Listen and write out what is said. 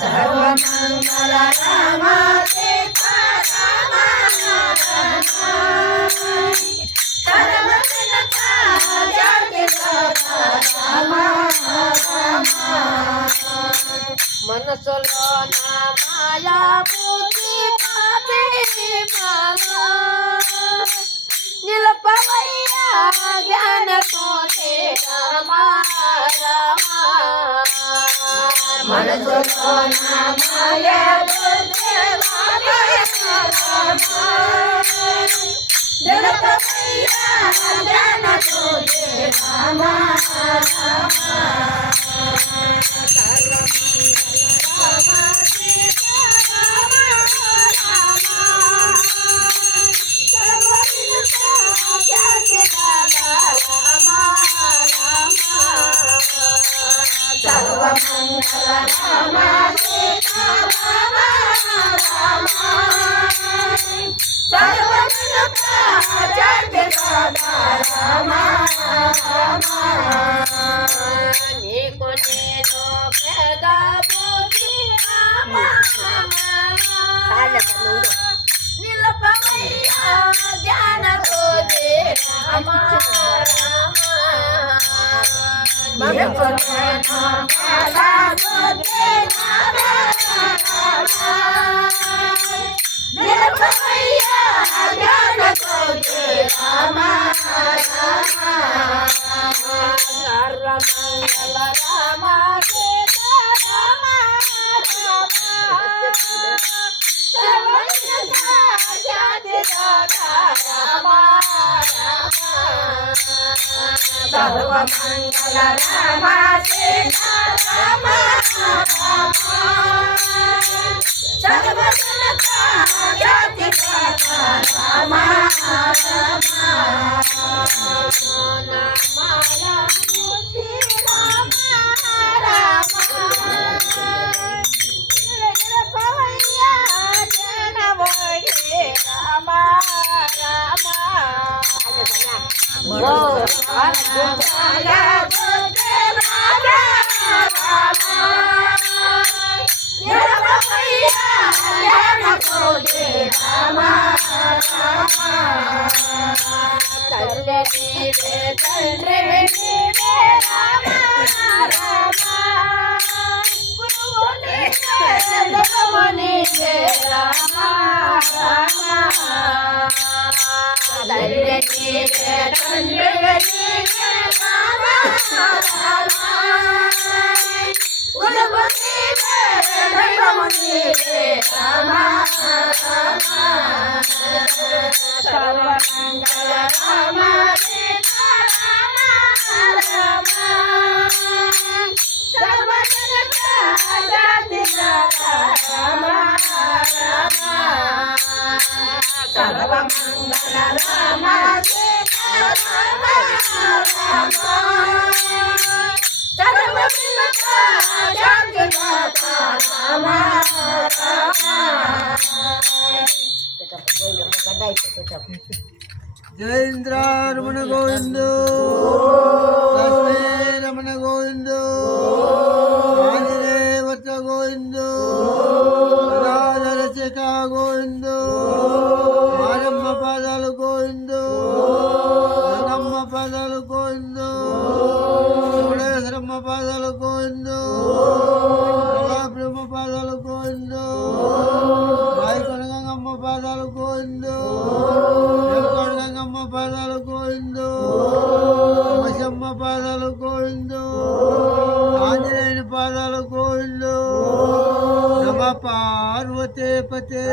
सर्वमंगल राम सीता राम सर्वजनता राम मनसुलो ना माया बुद्धि पापे माला निलपवैया ज्ञान कोटे राम मनसुलो ना माया बुद्धि पापे निलपवैया ज्ञान कोटे राम सर्वमंगल राम सीता राम सर्वजनता जाति राम माया बुद्धि राम पवैया जन बड़े राम जयेंद्र रमण गोविंद रमण गोविंद आंजनेयवत गोविंद रसिक गोविंद मारम्म पादालु गोविंद नम्म पादालु गोविंद ब्रह्म पादालु गोविंद ब्रह्म पादालु गोविंद भाई कनगंगम्म पादालु गोविंद గంగమ్మ పాదాలు గోవిందో మశమ్మ పాదాలు గోవిందో ఆంజనేయుని పాదాలు గోవిందో నమ పార్వతే పతే